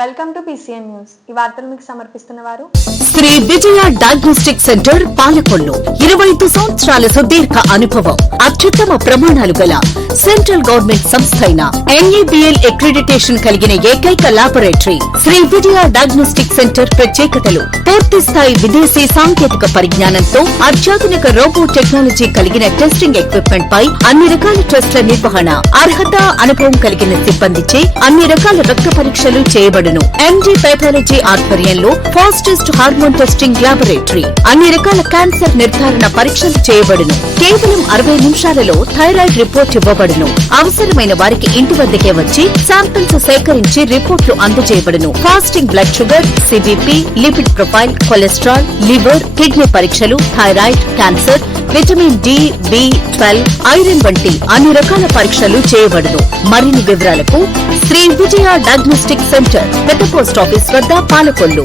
Welcome to PCN news. ఈ వార్తలు మీకు సమర్పిస్తున్నవారు శ్రీ విజయ డయాగ్నోస్టిక్ సెంటర్ పాలకొల్లు. 25 సంవత్సరాల సుదీర్ఘ అనుభవం, అత్యుత్తమ ప్రమాణాలు గల సెంట్రల్ గవర్నమెంట్ సంస్థ అయిన NABL అక్రిడిటేషన్ కలిగిన ఏకైక laboratory Shri Vijaya diagnostic centre ప్రత్యేకతలు: పూర్తి స్థాయి విదేశీ సాంకేతిక పరిజ్ఞానంతో అత్యాధునిక రోబో టెక్నాలజీ కలిగిన టెస్టింగ్ ఎక్విప్మెంట్ పై అన్ని రకాల టెస్టుల నిర్వహణ, అర్హత, అనుభవం కలిగిన సిబ్బందిచే అన్ని రకాల రక్త పరీక్షలు చేయబడును. MD పైథాలజీ ఆధ్వర్యంలో ఫాస్టెస్ట్ హార్మోన్ టెస్టింగ్ లాబొరేటరీ, అన్ని రకాల క్యాన్సర్ నిర్ధారణ పరీక్షలు చేయబడును. కేవలం 60 నిమిషాలలో థైరాయిడ్ రిపోర్ట్ ఇవ్వబడును. అవసరమైన వారికి ఇంటి వద్దకే వచ్చి శాంపిల్స్ సేకరించి రిపోర్టులు అందజేయబడును. Fasting blood sugar, CBP, lipid profile, cholesterol, liver, kidney పరీక్షలు, thyroid, cancer, vitamin D, B12, iron వంటి అన్ని రకాల పరీక్షలు చేయబడును. మరిన్ని వివరాలకు శ్రీ విజయ డయాగ్నోస్టిక్ సెంటర్, పెద్ద పోస్ట్ ఆఫీస్ వద్ద, పాలకొల్లు.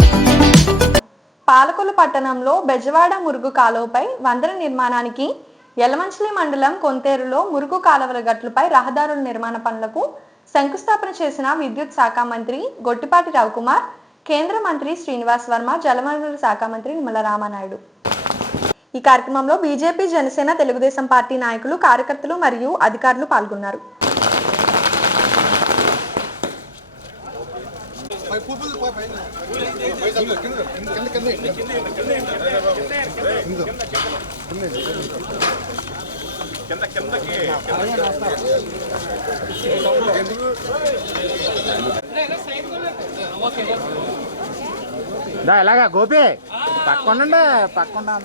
పాలకొల్లు పట్టణంలో బెజవాడ మురుగు కాలువపై వంతెన నిర్మాణానికి యలమంచిలి మండలం కొంతేరులో మురుగు కాలువల గట్లపై రహదారుల నిర్మాణ పనులకు శంకుస్థాపన చేసిన విద్యుత్ శాఖ మంత్రి గొట్టిపాటి రవికుమార్, కేంద్ర మంత్రి శ్రీనివాస్ వర్మ, జలవనరుల శాఖ మంత్రి నిమ్మల రామానాయుడు. ఈ కార్యక్రమంలో బీజేపీ, జనసేన, తెలుగుదేశం పార్టీ నాయకులు, కార్యకర్తలు మరియు అధికారులు పాల్గొన్నారు. ఎలాగా గోపి పక్కండి పక్కుండా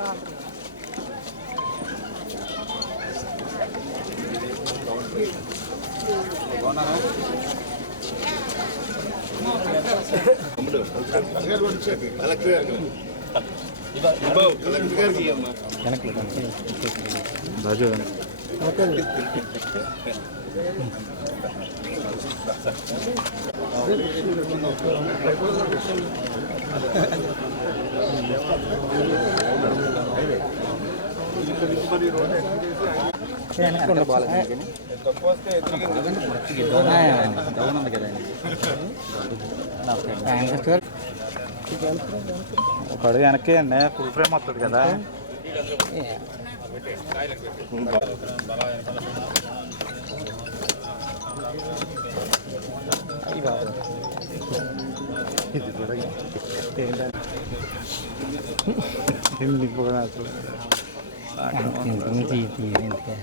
బాజు ఒక అడుగు వెనక్కి అండి, ఫుల్ ఫ్రేమ్ వస్తుంది కదా. ఇది కూడా ఏంటంటే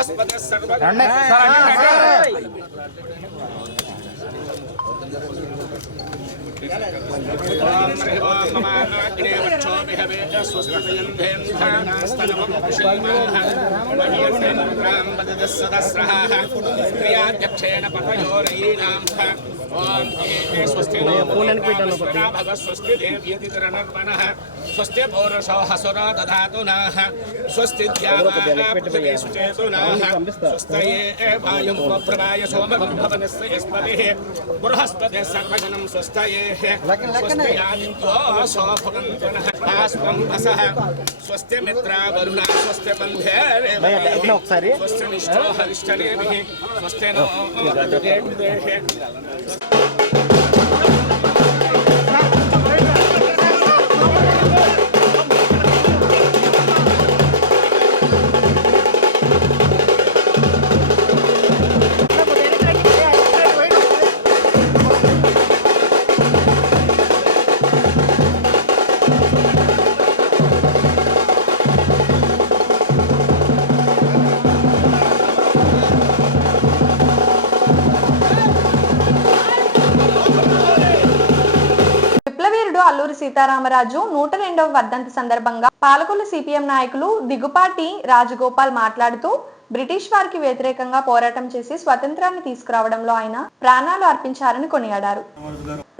అసలు स्वस्ति पौरुषो हसुरो दधातु नः स्वस्ति स्वस्तये वायुं प्रभाय सोमगं भवनस्य यस्पतिः बृहस्पतिः सर्वजनं स्वस्तये स्वस्त्यादित्यो सोऽभवन्तनः आस्वं वसः स्वस्ति मित्रा वरुणा स्वस्ति बन्धे स्वस्ति निष्ठो हरिष्ठनेमिः स्वस्ति नो అల్లూరి సీతారామరాజు 102వ వర్ధంతి సందర్భంగా పాలకొల్లు సిపిఎం నాయకులు దిగుపాటి రాజగోపాల్ మాట్లాడుతూ బ్రిటిష్ వారికి వ్యతిరేకంగా పోరాటం చేసి స్వతంత్రాన్ని తీసుకురావడంలో ఆయన ప్రాణాలు అర్పించారని కొనియాడారు.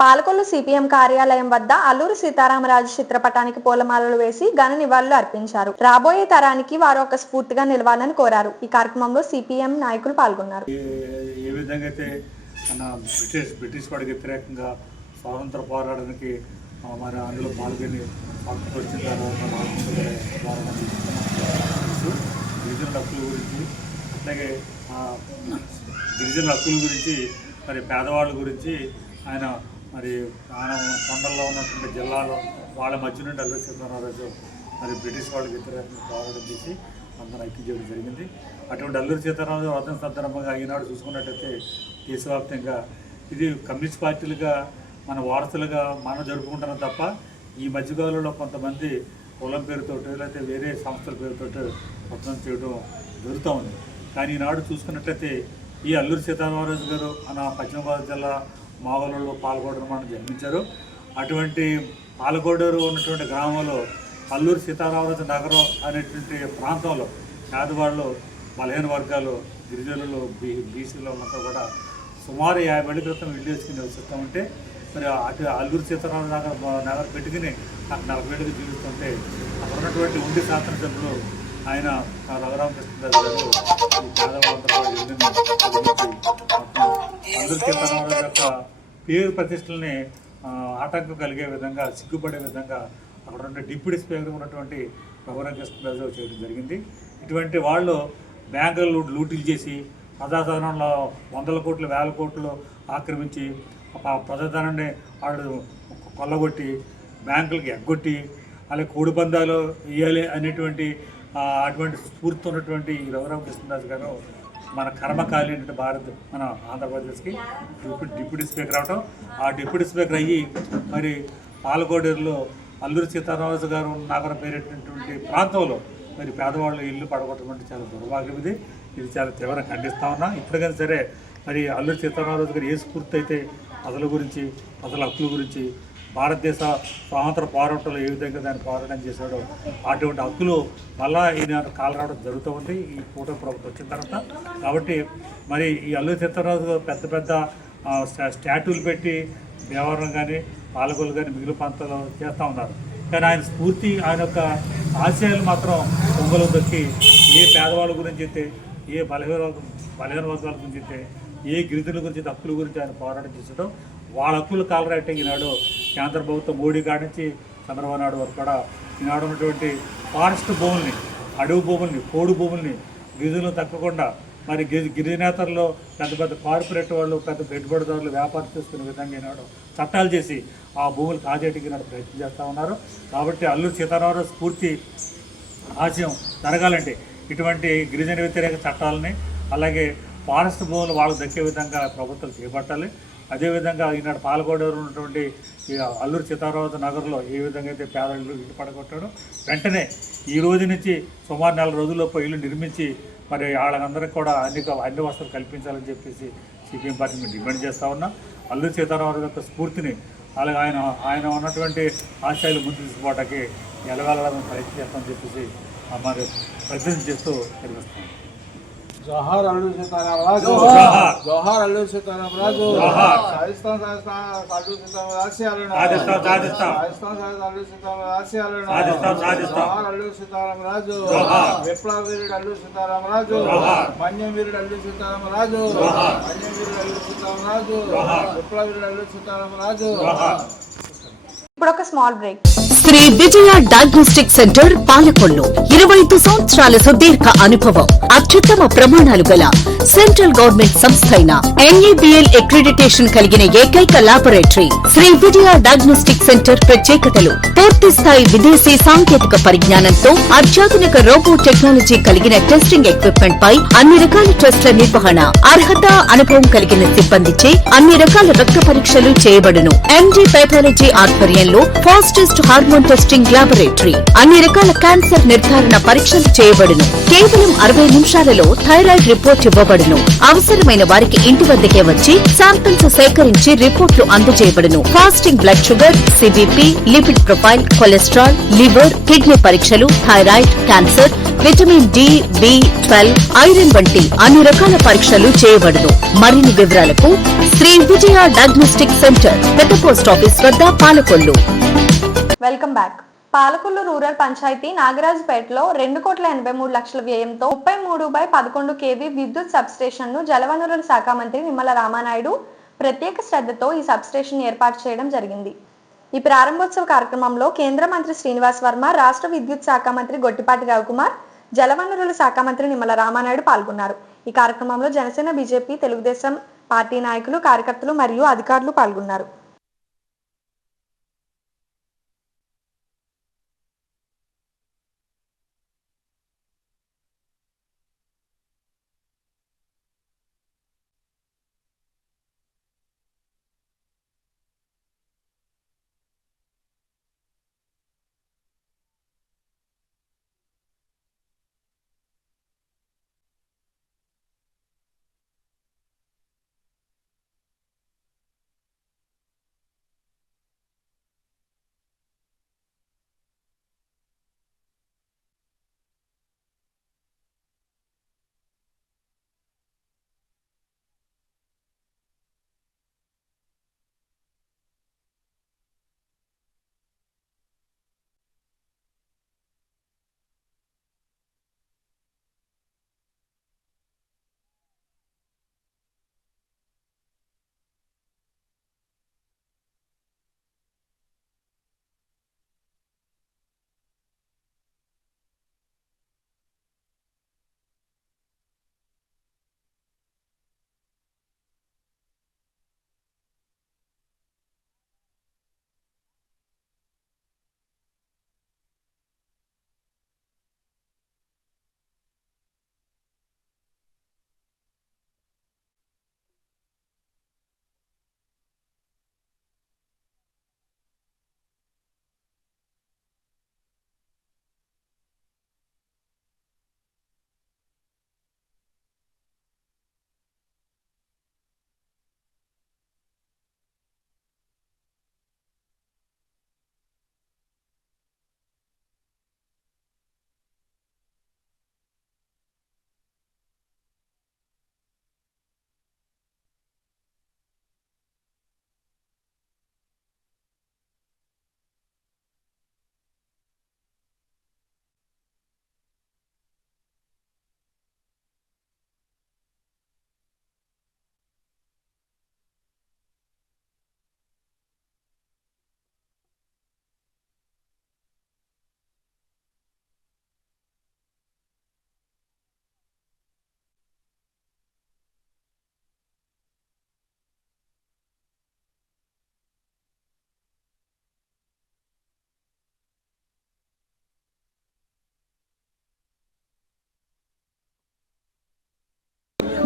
పాలకొల్లు సిపిఎం కార్యాలయం వద్ద అల్లూరి సీతారామరాజు చిత్రపటానికి పూలమాలలు వేసి ఘన నివాళులు అర్పించారు. రాబోయే తరానికి వారు ఒక స్ఫూర్తిగా నిలవాలని కోరారు. ఈ కార్యక్రమంలో సిపిఎం నాయకులు పాల్గొన్నారు. ఏ విధంగా అయితే మన బ్రిటిష్ వాడికి వ్యతిరేకంగా స్వాతంత్ర పోరాటానికి మరి అందులో పాల్గొని వచ్చిన తర్వాత గిరిజనుల హక్కుల గురించి అట్లాగే గిరిజనుల హక్కుల గురించి మరి పేదవాళ్ళ గురించి ఆయన మరి ఆయన కొండల్లో ఉన్నటువంటి జిల్లాలో వాళ్ళ మధ్య నుండి అల్లూరి సీతారామరాజు మరి బ్రిటిష్ వాళ్ళకి వ్యతిరేకంగా పోరాటం చేసి అందరూ ఐక్యం చేయడం జరిగింది. అటువంటి అల్లూరి సీతారామరాజు వర్ధంతి సందర్భంగా ఈనాడు చూసుకున్నట్టయితే దేశవ్యాప్తంగా ఇది కమ్యూనిస్ట్ పార్టీలుగా మన వారసులుగా మనం జరుపుకుంటున్నాం తప్ప ఈ మధ్యకాలంలో కొంతమంది కులం పేరుతోటి లేకపోతే వేరే సంస్థల పేరుతో మొత్తం చేయడం జరుగుతూ ఉంది. కానీ ఈనాడు చూసుకున్నట్లయితే ఈ అల్లూరి సీతారామరాజు గారు మన పశ్చిమ గోదావరి జిల్లా మాగోలలో పాల్గొనడం మనం జన్మించారు. అటువంటి పాల్గొడూరు ఉన్నటువంటి గ్రామంలో అల్లూరి సీతారామరాజు నగరం అనేటువంటి ప్రాంతంలో పేదవాళ్ళు, బలహీన వర్గాలు, గిరిజనులు, బీసీలో ఉన్నంతా కూడా సుమారు 50 ఏళ్ళ క్రితం ఇల్లు వేసుకుని నివసిస్తామంటే మరి అటు అల్లూరి సీతారామరాజు నగర్ పెట్టుకుని నాకు 40 ఏళ్ళకి జీవిస్తుంటే అక్కడ ఉన్నటువంటి ఉండి శాసనసభ్యులు ఆయన రఘురామకృష్ణరాజు గారు ఈ పేదవాళ్ళందరూ అల్లూరి సీతారామరాజు యొక్క పేరు ప్రతిష్టలని ఆటంకం కలిగే విధంగా, సిగ్గుపడే విధంగా అక్కడ ఉన్న డిప్యూటీ స్పీకర్ ఉన్నటువంటి రఘురామకృష్ణరాజు చేయడం జరిగింది. ఇటువంటి వాళ్ళు బ్యాంకులు లూటీలు చేసి ప్రజాధనంలో 100 కోట్లు 1000 కోట్లు ఆక్రమించి ప్రజాధనాన్ని వాళ్ళు కొల్లగొట్టి బ్యాంకులకి ఎగ్గొట్టి అలాగే కోడి పందాలు వేయాలి అనేటువంటి అటువంటి స్ఫూర్తి ఉన్నటువంటి ఈ రఘురామకృష్ణరాజు గారు మన కర్మకాలి అంటే మన ఆంధ్రప్రదేశ్కి డిప్యూటీ స్పీకర్ అవటం, ఆ డిప్యూటీ స్పీకర్ అయ్యి మరి పాలకోడేరులో అల్లూరి సీతారామరాజు గారు నగరం పేరెట్టినటువంటి ప్రాంతంలో మరి పేదవాళ్ళు ఇల్లు పడగొట్టడం అంటే చాలా దుర్భాగ్యం. ఇది చాలా తీవ్రంగా ఖండిస్తా ఉన్నా. ఇప్పటికైనా సరే మరి అల్లూరి సీతారామరాజు గారు ఏ స్ఫూర్తి అయితే ప్రజల గురించి, ప్రజల హక్కుల గురించి, భారతదేశ స్వాతంత్ర పోరాటంలో ఏ విధంగా దాన్ని పోరాటం చేశాడో అటువంటి హక్కులు మళ్ళా ఈయన కాలు రావడం జరుగుతూ ఉంది ఈ కూటమి ప్రభుత్వం వచ్చిన తర్వాత. కాబట్టి మరి ఈ అల్లూరి సీతారామరాజు పెద్ద పెద్ద స్టాట్యూలు పెట్టి దేవరం కానీ పాలకొల్లు కానీ మిగిలిన ప్రాంతాల్లో చేస్తూ ఉన్నారు. కానీ ఆయన స్ఫూర్తి, ఆయన యొక్క ఆశయాలు మాత్రం పొంగలు దొక్కి ఏ పేదవాళ్ళ గురించి అయితే, ఏ బలహీన వర్గాల గురించి అయితే, ఏ గిరిజనుల గురించి, హక్కుల గురించి ఆయన పోరాటం చేసడం, వాళ్ళ హక్కులు కాలరాయటం ఈనాడు కేంద్ర ప్రభుత్వం మోడీ కాడి నుంచి చంద్రబాబు నాయుడు వరకు కూడా ఈనాడు ఉన్నటువంటి ఫారెస్ట్ భూముల్ని, అడవి భూముల్ని, పోడు భూముల్ని గిరిజనులు తగ్గకుండా మరి గిరిజనేతల్లో పెద్ద పెద్ద కార్పొరేట్ వాళ్ళు, పెద్ద పెట్టుబడిదారులు వ్యాపారం చేసుకునే విధంగా ఈనాడు చట్టాలు చేసి ఆ భూములు కాజేటికి ఈనాడు ప్రయత్నం చేస్తూ ఉన్నారు. కాబట్టి అల్లూరి సీతారామరాజు స్ఫూర్తి ఆశయం జరగాలంటే ఇటువంటి గిరిజన వ్యతిరేక చట్టాలని, అలాగే ఫారెస్ట్ భూములు వాళ్ళకు దక్కే విధంగా ప్రభుత్వాలు చేపట్టాలి. అదేవిధంగా ఈనాడు పాలకోడేరు ఉన్నటువంటి ఈ అల్లూరి సీతారామరాజు నగర్లో ఏ విధంగా అయితే పేదలు ఇల్లు పడగొట్టాడో వెంటనే ఈ రోజు నుంచి సుమారు 4 రోజుల్లోపు ఇల్లు నిర్మించి మరి వాళ్ళందరికీ కూడా అన్ని వసతులు కల్పించాలని చెప్పేసి సిపిఎం పార్టీ మేము డిమాండ్ చేస్తూ ఉన్నాం. అల్లూరి సీతారామరాజు యొక్క స్ఫూర్తిని అలాగే ఆయన ఉన్నటువంటి ఆశయాలు ముందు తీసుకోవడానికి ఎలగాలని ప్రయత్నం చేస్తామని చెప్పేసి మరి ప్రయత్నం చేస్తూ నిర్వహిస్తాం. జోహార్ అల్లూరి సీతారామరాజు, జోహార్ అల్లూరి సీతారామరాజు, రాజస్థాన్ అల్లూరి సీతారామరాజు ఆశయాలను, రాజస్థాన్ అల్లూరి సీతారామరాజు ఆశయాలను, జోహార్ అల్లూరి సీతారామరాజు, విప్లవ వీరుడు అల్లూరి సీతారామరాజు, మన్యం వీరుడు అల్లూరి సీతారామరాజు, మన్యం వీరుడు అల్లూరి సీతారామరాజు, విప్లవ వీరుడు అల్లూరి సీతారామరాజు. ఇప్పుడు ఒక small break. Shri Vijaya diagnostic centre Palakollu 25 సంవత్సరాల సుదీర్ఘ అనుభవం, అత్యుత్తమ ప్రమాణాలు గల సెంట్రల్ గవర్నమెంట్ సంస్థ అయిన NABL అక్రిడిటేషన్ కలిగిన ఏకైక laboratory Shri Vijaya diagnostic centre. ప్రత్యేకతలు: పూర్తి స్థాయి విదేశీ సాంకేతిక పరిజ్ఞానంతో అత్యాధునిక రోబో టెక్నాలజీ కలిగిన టెస్టింగ్ ఎక్విప్మెంట్ పై అన్ని రకాల టెస్టుల నిర్వహణ, అర్హత, అనుభవం కలిగిన సిబ్బందిచే అన్ని రకాల రక్త పరీక్షలు చేయబడును. MD పైథాలజీ ఆధ్వర్యంలో ఫాస్టెస్ట్ హార్మోన్ టెస్టింగ్ లాబొరేటరీ, అన్ని రకాల క్యాన్సర్ నిర్ధారణ పరీక్షలు చేయబడును. కేవలం 60 నిమిషాలలో థైరాయిడ్ రిపోర్ట్ ఇవ్వబడును. అవసరమైన వారికి ఇంటి వద్దకే వచ్చి శాంపిల్స్ సేకరించి రిపోర్ట్లు అందజేయబడును. Fasting blood sugar, CBP, lipid profile, cholesterol, liver, kidney పరీక్షలు, thyroid, cancer, vitamin D, B12, iron వంటి అన్ని రకాల పరీక్షలు చేయబడును. మరిన్ని వివరాలకు శ్రీ విజయ డయాగ్నోస్టిక్ సెంటర్, పెద్ద పోస్ట్ ఆఫీస్ వద్ద, Palakollu. Welcome back. Palakollu rural panchayat నాగరాజుపేటలో 2,83,00,000 వ్యయంతో 33/11 kV విద్యుత్ సబ్స్టేషన్ ను జలవనరుల శాఖ మంత్రి నిమ్మల రామానాయుడు ప్రత్యేక శ్రద్ధతో ఈ సబ్స్టేషన్ ఏర్పాటు చేయడం జరిగింది. ఈ ప్రారంభోత్సవ కార్యక్రమంలో కేంద్ర మంత్రి శ్రీనివాస్ వర్మ, రాష్ట్ర విద్యుత్ శాఖ మంత్రి గొట్టిపాటి రవికుమార్, జలవనరుల శాఖ మంత్రి నిమ్మల రామానాయుడు పాల్గొన్నారు. ఈ కార్యక్రమంలో జనసేన, బీజేపీ, తెలుగుదేశం పార్టీ నాయకులు, కార్యకర్తలు మరియు అధికారులు పాల్గొన్నారు.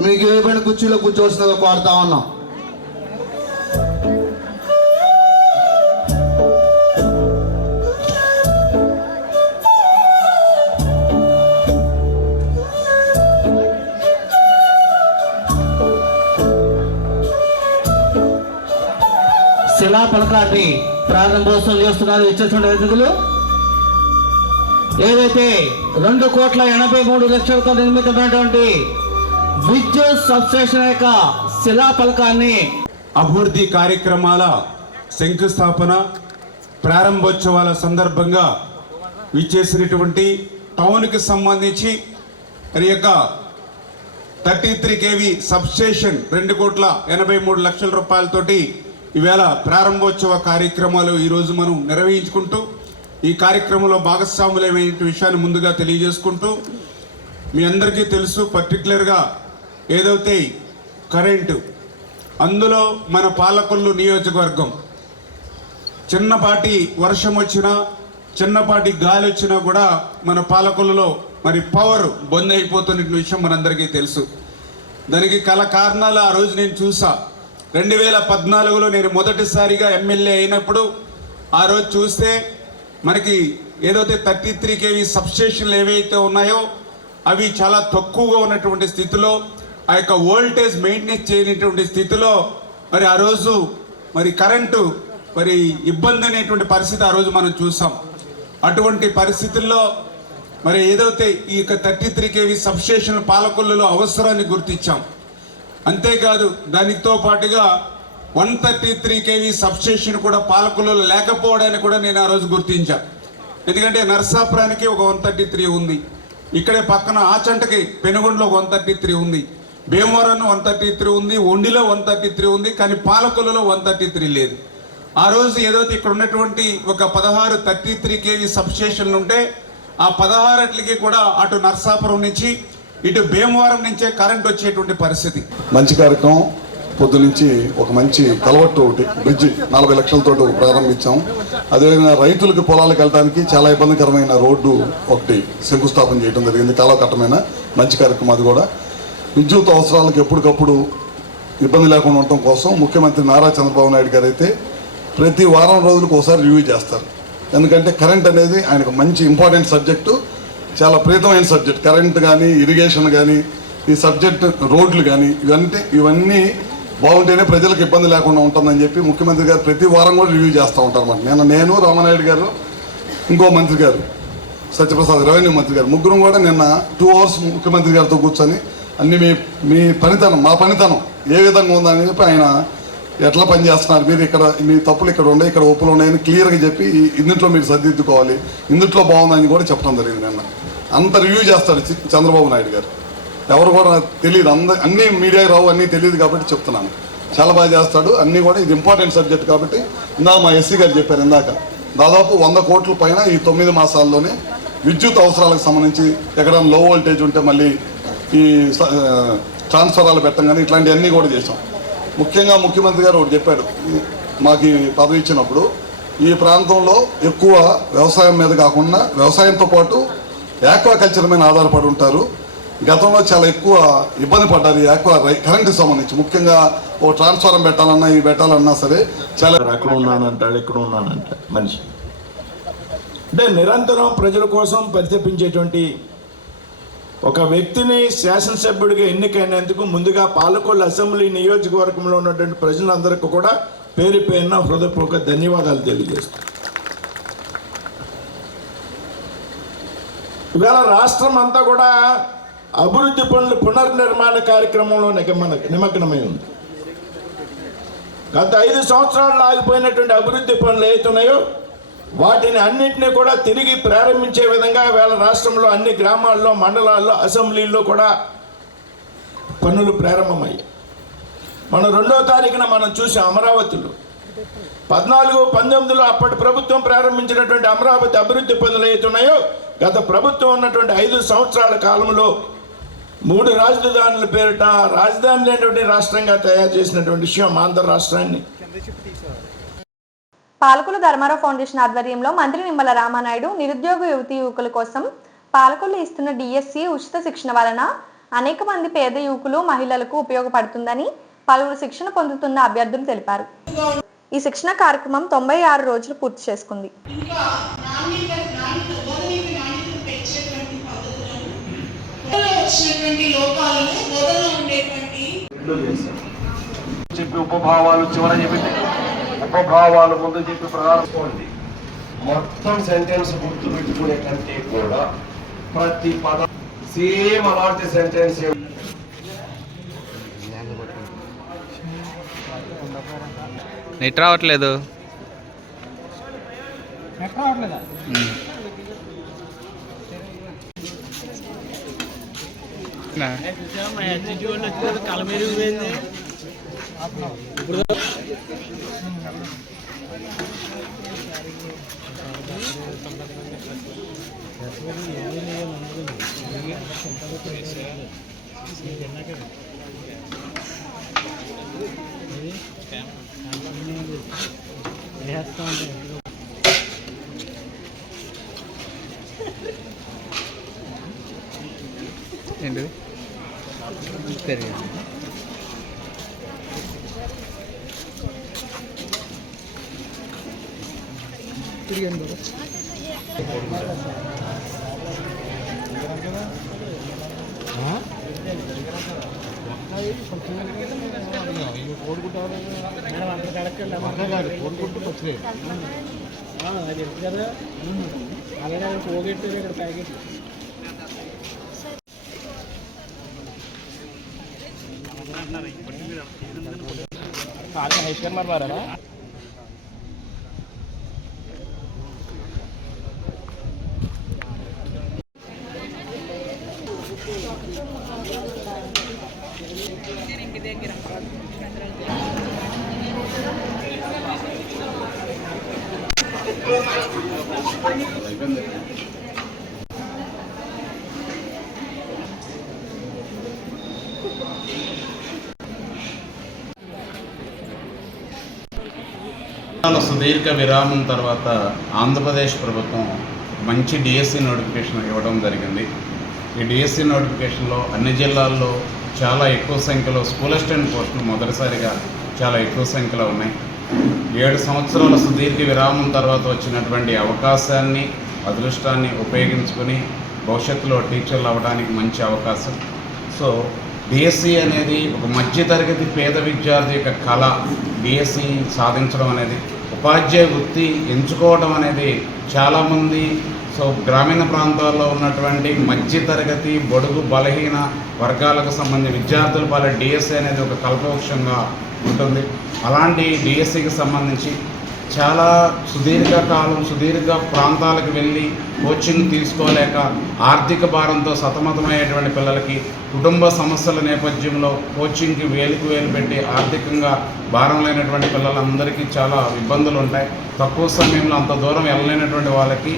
మీకు ఏమైనా కుర్చీలో కూర్చోవలసిందిగా కోరుతా ఉన్నాం. శిలా ఫలకాన్ని ప్రారంభోత్సవం చేస్తున్నారు ఇచ్చేటువంటి అతిథులు. ఏదైతే 2,83,00,000తో నిర్మితమైనటువంటి విద్యుత్ సబ్స్టేషన్ యొక్క శిలా ఫలకాన్ని అభివృద్ధి కార్యక్రమాల శంకుస్థాపన ప్రారంభోత్సవాల సందర్భంగా విచ్చేసినటువంటి టౌన్కి సంబంధించి మరి యొక్క 33 kV సబ్స్టేషన్ 2,83,00,000 రూపాయలతోటి ఈవేళ ప్రారంభోత్సవ కార్యక్రమాలు ఈరోజు మనం నిర్వహించుకుంటూ ఈ కార్యక్రమంలో భాగస్వాములైన విషయాన్ని ముందుగా తెలియజేసుకుంటూ మీ అందరికీ తెలుసు పర్టికులర్గా ఏదైతే కరెంటు అందులో మన పాలకొల్లు నియోజకవర్గం చిన్నపాటి వర్షం వచ్చినా చిన్నపాటి గాలి వచ్చినా కూడా మన పాలకొల్లులో మరి పవర్ బంద్ అయిపోతున్న విషయం మనందరికీ తెలుసు. దానికి కారణాలు ఆ రోజు నేను చూసా. 2014లో నేను మొదటిసారిగా ఎమ్మెల్యే అయినప్పుడు ఆ రోజు చూస్తే మనకి ఏదైతే 33 kV సబ్స్టేషన్లు ఏవైతే ఉన్నాయో అవి చాలా తక్కువగా ఉన్నటువంటి స్థితిలో ఆ యొక్క వోల్టేజ్ మెయింటెనెన్స్ చేయనటువంటి స్థితిలో మరి ఆ రోజు మరి కరెంటు మరి ఇబ్బంది అనేటువంటి పరిస్థితి ఆ రోజు మనం చూసాం. అటువంటి పరిస్థితుల్లో మరి ఏదైతే ఈ యొక్క 33 kV సబ్స్టేషన్ పాలకొల్లులో అవసరాన్ని గుర్తించాం. అంతేకాదు దానితో పాటుగా 133 kV సబ్స్టేషన్ కూడా పాలకొల్లులో లేకపోవడాన్ని కూడా నేను ఆ రోజు గుర్తించా. ఎందుకంటే నర్సాపురానికి ఒక 133 ఉంది, ఇక్కడే పక్కన ఆచంటకి పెనుగొండలో 133 ఉంది, భీమవరం 133 ఉంది, ఒండిలో 133 ఉంది, కానీ పాలకొల్లులో 133 లేదు. ఆ రోజు ఏదైతే ఇక్కడ ఉన్నటువంటి ఒక 16 33 kV సబ్స్టేషన్లు ఉంటే ఆ 16 కూడా అటు నర్సాపురం నుంచి ఇటు భీమవరం నుంచే కరెంట్ వచ్చేటువంటి పరిస్థితి. మంచి కార్యక్రమం. పొద్దు నుంచి ఒక మంచి కలవట్టు ఒకటి బ్రిడ్జి 40 లక్షలతో ప్రారంభించాం. అదేవిధంగా రైతులకు పొలాలకు వెళ్ళడానికి చాలా ఇబ్బందికరమైన రోడ్డు ఒకటి శంకుస్థాపన చేయడం జరిగింది. కాలకట్టమైన మంచి కార్యక్రమం. అది కూడా విద్యుత్ అవసరాలకు ఎప్పటికప్పుడు ఇబ్బంది లేకుండా ఉండటం కోసం ముఖ్యమంత్రి నారా చంద్రబాబు నాయుడు గారు అయితే ప్రతి వారం రోజులకు ఒకసారి రివ్యూ చేస్తారు. ఎందుకంటే కరెంట్ అనేది ఆయనకు మంచి ఇంపార్టెంట్ సబ్జెక్టు, చాలా ప్రీతమైన సబ్జెక్ట్. కరెంట్ కానీ ఇరిగేషన్ కానీ ఈ సబ్జెక్ట్ రోడ్లు కానీ ఇవన్నీ బాగుంటేనే ప్రజలకు ఇబ్బంది లేకుండా ఉంటుందని చెప్పి ముఖ్యమంత్రి గారు ప్రతి వారం కూడా రివ్యూ చేస్తూ ఉంటారు అన్నమాట. నేను రామానాయుడు గారు ఇంకో మంత్రి గారు సత్యప్రసాద్ రెవెన్యూ మంత్రి గారు ముగ్గురం కూడా నిన్న 2 hours ముఖ్యమంత్రి గారితో కూర్చొని అన్ని మీ పనితనం మా పనితనం ఏ విధంగా ఉందని చెప్పి ఆయన ఎట్లా పనిచేస్తున్నారు, మీరు ఇక్కడ మీ తప్పులు ఇక్కడ ఉన్నాయి, ఇక్కడ ఒప్పులు ఉన్నాయని క్లియర్గా చెప్పి ఇందుట్లో మీరు సర్దిద్దుకోవాలి, ఇందుట్లో బాగుందని కూడా చెప్పడం జరిగింది. నిన్న అంత రివ్యూ చేస్తాడు చంద్రబాబు నాయుడు గారు. ఎవరు కూడా తెలియదు, అన్నీ మీడియా రావు, అన్నీ తెలియదు కాబట్టి చెప్తున్నాను. చాలా బాగా చేస్తాడు అన్నీ కూడా. ఇది ఇంపార్టెంట్ సబ్జెక్ట్ కాబట్టి ఇందాక మా ఎస్సీ గారు చెప్పారు ఇందాక దాదాపు 100 కోట్ల పైన ఈ 9 మాసాల్లోనే విద్యుత్ అవసరాలకు సంబంధించి ఎక్కడైనా లో వోల్టేజ్ ఉంటే మళ్ళీ ఈ ట్రాన్స్ఫరాలు పెట్టం కానీ ఇట్లాంటివన్నీ కూడా చేసాం. ముఖ్యంగా ముఖ్యమంత్రి గారు ఒకటి చెప్పాడు మాకు ఈ పదవి ఇచ్చినప్పుడు, ఈ ప్రాంతంలో ఎక్కువ వ్యవసాయం మీద కాకుండా వ్యవసాయంతో పాటు ఆక్వాకల్చర్ మీద ఆధారపడి ఉంటారు. గతంలో చాలా ఎక్కువ ఇబ్బంది పడ్డారు ఈ కరెంటుకి సంబంధించి. ముఖ్యంగా ఓ ట్రాన్స్ఫారం పెట్టాలన్నా ఇవి పెట్టాలన్నా సరే చాలా అక్కడ ఉన్నానంటాడు, ఇక్కడ ఉన్నానంట మనిషి. అంటే నిరంతరం ప్రజల కోసం పరితపించేటువంటి ఒక వ్యక్తిని శాసనసభ్యుడిగా ఎన్నికైనందుకు ముందుగా పాలకొల్లు అసెంబ్లీ నియోజకవర్గంలో ఉన్నటువంటి ప్రజలందరికీ కూడా పేరు పేరున హృదయపూర్వక ధన్యవాదాలు తెలియజేస్తాను. ఇవాళ రాష్ట్రం అంతా కూడా అభివృద్ధి పనులు పునర్నిర్మాణ కార్యక్రమంలో నిమగ్నమై ఉంది. గత 5 సంవత్సరాలు ఆగిపోయినటువంటి అభివృద్ధి పనులు ఏతున్నాయో వాటిని అన్నింటినీ కూడా తిరిగి ప్రారంభించే విధంగా వేళ రాష్ట్రంలో అన్ని గ్రామాల్లో మండలాల్లో అసెంబ్లీల్లో కూడా పనులు ప్రారంభమయ్యాయి. మనం 2వ తారీఖున మనం చూసాం అమరావతిలో 14-19లో అప్పటి ప్రభుత్వం ప్రారంభించినటువంటి అమరావతి అభివృద్ధి పనులు ఏతున్నాయో గత ప్రభుత్వం ఉన్నటువంటి 5 సంవత్సరాల కాలంలో 3 రాజధానుల పేరిట రాజధాని లేనటువంటి రాష్ట్రంగా తయారు చేసినటువంటి విషయం ఆంధ్ర రాష్ట్రాన్ని. పాలకొల్లు ధర్మారావు ఫౌండేషన్ ఆధ్వర్యంలో మంత్రి నిమ్మల రామానాయుడు నిరుద్యోగ యువకుల కోసం పాలకొల్లు ఇస్తున్న డిఎస్సి ఉచిత శిక్షణ వలన అనేక మంది పేద యువకులు మహిళలకు ఉపయోగపడుతుందని పలువురు శిక్షణ పొందుతున్న అభ్యర్థులు తెలిపారు. ఈ శిక్షణ కార్యక్రమం 96 రోజులు పూర్తి చేసుకుంది. ఉపభావాలు చివర గొప్ప భావాలు ముందు చెప్పి ప్రారంభించుకోండి. మొత్తం సెంటెన్స్ గుర్తు పెట్టుకునే కంటే కూడా ప్రతి పదం సేమ్ అలాంటి సెంటెన్స్ నెట్ రావట్లేదు. ఏంటిది సుదీర్ఘ విరామం తర్వాత ఆంధ్రప్రదేశ్ ప్రభుత్వం మంచి డిఎస్సి నోటిఫికేషన్ ఇవ్వడం జరిగింది. ఈ డిఎస్సి నోటిఫికేషన్లో అన్ని జిల్లాల్లో చాలా ఎక్కువ సంఖ్యలో స్కూల్ అసిస్టెంట్ పోస్టులు మొదటిసారిగా చాలా ఎక్కువ సంఖ్యలో ఉన్నాయి. 7 సంవత్సరాల సుదీర్ఘ విరామం తర్వాత వచ్చినటువంటి అవకాశాన్ని అదృష్టాన్ని ఉపయోగించుకొని భవిష్యత్తులో టీచర్లు అవ్వడానికి మంచి అవకాశం. సో డిఎస్సి అనేది ఒక మధ్యతరగతి పేద విద్యార్థి యొక్క కళ. డిఎస్సి సాధించడం అనేది, ఉపాధ్యాయ వృత్తి ఎంచుకోవడం అనేది చాలామంది గ్రామీణ ప్రాంతాల్లో ఉన్నటువంటి మధ్యతరగతి బడుగు బలహీన వర్గాలకు సంబంధించిన విద్యార్థుల పాల డిఎస్సి అనేది ఒక కల్పవృక్షంగా ఉంటుంది. అలాంటి డిఎస్సికి సంబంధించి చాలా సుదీర్ఘ ప్రాంతాలకు వెళ్ళి కోచింగ్ తీసుకోలేక ఆర్థిక భారంతో సతమతమయ్యేటువంటి పిల్లలకి, కుటుంబ సమస్యల నేపథ్యంలో కోచింగ్కి వేలు పెట్టి ఆర్థికంగా భారం లేనటువంటి పిల్లలందరికీ చాలా ఇబ్బందులు ఉంటాయి. తక్కువ సమయంలో అంత దూరం వెళ్ళలేనటువంటి వాళ్ళకి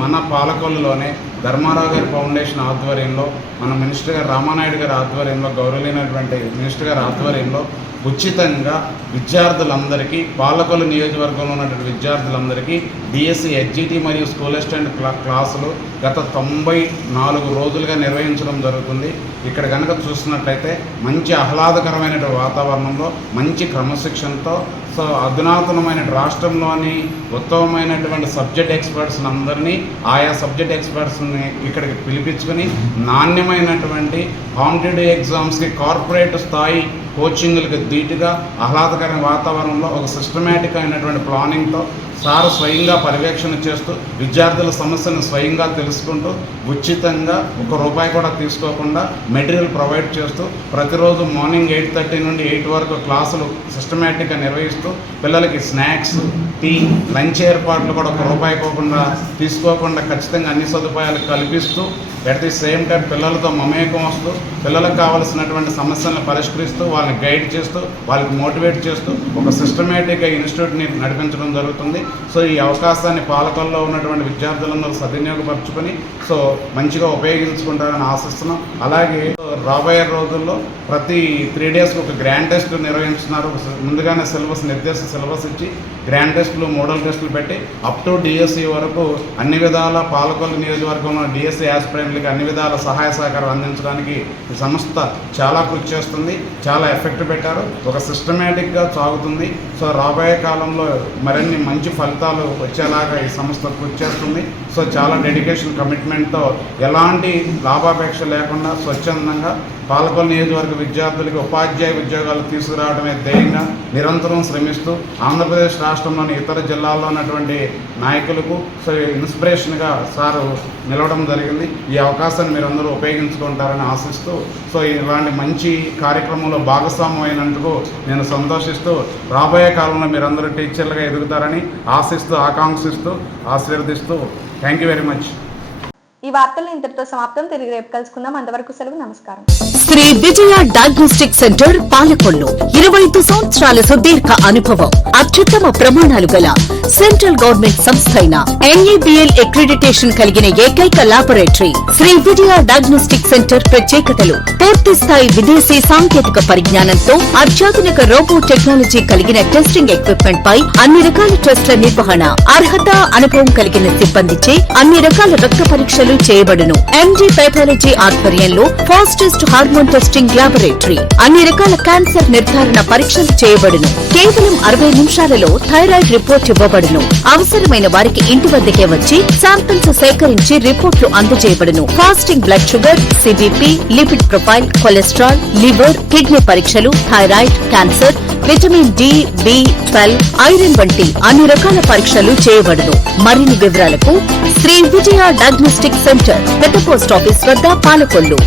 మన పాలకొల్లులోనే ధర్మారావు గారి ఫౌండేషన్ ఆధ్వర్యంలో, మన మినిస్టర్ గారు రామానాయుడు గారి ఆధ్వర్యంలో, గౌరవలేనటువంటి మినిస్టర్ గారి ఆధ్వర్యంలో ఉచితంగా విద్యార్థులందరికీ, పాలకొల్లు నియోజకవర్గంలో ఉన్నటువంటి విద్యార్థులందరికీ డిఎస్సి హెచ్జిటి మరియు స్కూల్ అసిస్టెంట్ క్లాసులు గత 94 రోజులుగా నిర్వహించడం జరుగుతుంది. ఇక్కడ కనుక చూసినట్లయితే మంచి ఆహ్లాదకరమైన వాతావరణంలో, మంచి క్రమశిక్షణతో అధునాతనమైన రాష్ట్రంలోని ఉత్తమమైనటువంటి సబ్జెక్ట్ ఎక్స్పర్ట్స్ని అందరినీ, ఆయా సబ్జెక్ట్ ఎక్స్పర్ట్స్ని ఇక్కడికి పిలిపించుకొని నాణ్యమైనటువంటి కాంపిటేటివ్ ఎగ్జామ్స్కి కార్పొరేట్ స్థాయి కోచింగ్లకు ధీటుగా ఆహ్లాదకరమైన వాతావరణంలో ఒక సిస్టమేటిక్ అయినటువంటి ప్లానింగ్తో సార్ స్వయంగా పర్యవేక్షణ చేస్తూ విద్యార్థుల సమస్యను స్వయంగా తెలుసుకుంటూ ఉచితంగా ₹1 కూడా తీసుకోకుండా మెటీరియల్ ప్రొవైడ్ చేస్తూ ప్రతిరోజు మార్నింగ్ 8:30 నుండి 8 వరకు క్లాసులు సిస్టమేటిక్గా నిర్వహిస్తూ పిల్లలకి స్నాక్స్, టీ, లంచ్ ఏర్పాట్లు కూడా ₹1 పోకుండా తీసుకోకుండా ఖచ్చితంగా అన్ని సదుపాయాలు కల్పిస్తూ అట్ ది సేమ్ టైం పిల్లలతో మమేకం వస్తూ పిల్లలకు కావాల్సినటువంటి సమస్యలను పరిష్కరిస్తూ వాళ్ళని గైడ్ చేస్తూ వాళ్ళకి మోటివేట్ చేస్తూ ఒక సిస్టమేటిక్గా ఇన్స్టిట్యూట్ని నడిపించడం జరుగుతుంది. ఈ అవకాశాన్ని పాలకొల్లో ఉన్నటువంటి విద్యార్థులందరూ సద్వినియోగపరుచుకొని మంచిగా ఉపయోగించుకుంటారని ఆశిస్తున్నాం. అలాగే రాబోయే రోజుల్లో ప్రతి 3 డేస్కి ఒక గ్రాండ్ టెస్ట్ నిర్వహించున్నారు. ముందుగానే నిర్దేశిత సిలబస్ ఇచ్చి గ్రాండ్ టెస్టులు, మోడల్ టెస్టులు పెట్టి అప్ టు డిఎస్సి వరకు అన్ని విధాల పాలకొల్లు నియోజకవర్గంలో డిఎస్సి ఆస్పిరెంట్ పేషెంట్లకి అన్ని విధాల సహాయ సహకారం అందించడానికి ఈ సంస్థ చాలా కృషి చేస్తుంది. చాలా ఎఫెక్ట్ పెట్టారు. ఒక సిస్టమేటిక్గా సాగుతుంది. సో రాబోయే కాలంలో మరిన్ని మంచి ఫలితాలు వచ్చేలాగా ఈ సంస్థ కృషి చేస్తుంది. సో చాలా డెడికేషన్ కమిట్మెంట్తో ఎలాంటి లాభాపేక్ష లేకుండా స్వచ్ఛందంగా పాలకొల్లు నియోజకవర్గ విద్యార్థులకి ఉపాధ్యాయ ఉద్యోగాలు తీసుకురావడమే ధ్యేయంగా నిరంతరం శ్రమిస్తూ ఆంధ్రప్రదేశ్ రాష్ట్రంలోని ఇతర జిల్లాల్లో ఉన్నటువంటి నాయకులకు సో ఇన్స్పిరేషన్గా సారు నిలవడం జరిగింది. ఈ అవకాశాన్ని మీరందరూ ఉపయోగించుకుంటారని ఆశిస్తూ సో ఇలాంటి మంచి కార్యక్రమంలో భాగస్వామ్యం అయినందుకు నేను సంతోషిస్తూ రాబోయే కాలంలో మీరందరూ టీచర్లుగా ఎదుగుతారని ఆశిస్తూ ఆకాంక్షిస్తూ ఆశీర్వదిస్తూ థ్యాంక్ యూ వెరీ మచ్. ఈ వార్తలు ఇంతటితో సమాప్తం. తిరిగి రేపు కలుసుకుందాం. అంతవరకు సెలవు. నమస్కారం. శ్రీ విజయ డయాగ్నోస్టిక్ సెంటర్ పాలకొల్లు 25 సంవత్సరాల సుదీర్ఘ అనుభవం, అత్యుత్తమ ప్రమాణాలు గల సెంట్రల్ గవర్నమెంట్ సంస్థ అయిన NABL అక్రిడిటేషన్ కలిగిన ఏకైక laboratory Shri Vijaya diagnostic centre ప్రత్యేకతలు పూర్తి స్థాయి విదేశీ సాంకేతిక పరిజ్ఞానంతో అత్యాధునిక రోబో టెక్నాలజీ కలిగిన టెస్టింగ్ ఎక్విప్మెంట్ పై అన్ని రకాల టెస్టుల నిర్వహణ, అర్హత, అనుభవం కలిగిన సిబ్బందిచే అన్ని రకాల రక్త పరీక్షలు చేయబడును. MD పైథాలజీ ఆధ్వర్యంలో ఫాస్టెస్ట్ హార్మోన్ టెస్టింగ్ లాబొరేటరీ, అన్ని రకాల క్యాన్సర్ నిర్ధారణ పరీక్షలు చేయబడును. కేవలం 60 నిమిషాలలో థైరాయిడ్ రిపోర్ట్ ఇవ్వబడును. అవసరమైన వారికి ఇంటి వద్దకే వచ్చి శాంపిల్స్ సేకరించి రిపోర్ట్లు అందజేయబడును. Fasting blood sugar, CBP, lipid profile, cholesterol, liver, kidney పరీక్షలు, thyroid, cancer, vitamin D, B12, iron వంటి అన్ని రకాల పరీక్షలు చేయబడును. మరిన్ని వివరాలకు శ్రీ విజయ డయాగ్నోస్టిక్ సెంటర్, పెద్ద పోస్ట్ ఆఫీస్ వద్ద, పాలకొల్లు.